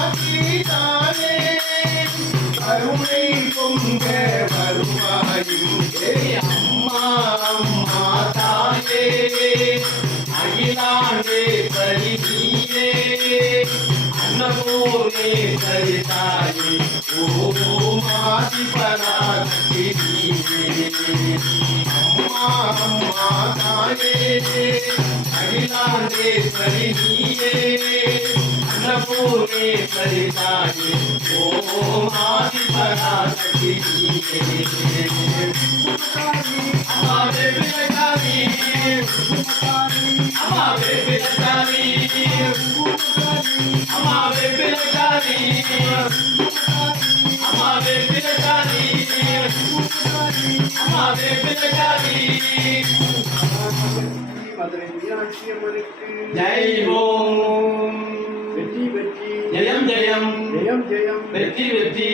சிவமாக்கிதானே கருணை பொங்க வருவாயிங்கே அம்மா அம்மா தாயே அகிலாண்டே பரிநீயே அன்னபூர்ணே சரிதாயே ஓமாதிபராசக்தி அம்மா அம்மா தாயே அகிலாண்டே பரிநீயே அன்னபூர்ணே சரிதாயே ஓமாதிபராசக்தி அம்மாவே விலகாரி அம்மாவே விலகாரி அம்மாவே விலகாரி அம்மாவே விலகாரி அம்மாவே விலகாரி மதுரை மீனாட்சி அம்மனுக்கு ஜெய் ஓம் வெற்றி வெற்றி ஜெயம் ஜெயம் ஜெயம் ஜெயம் வெற்றி வெற்றி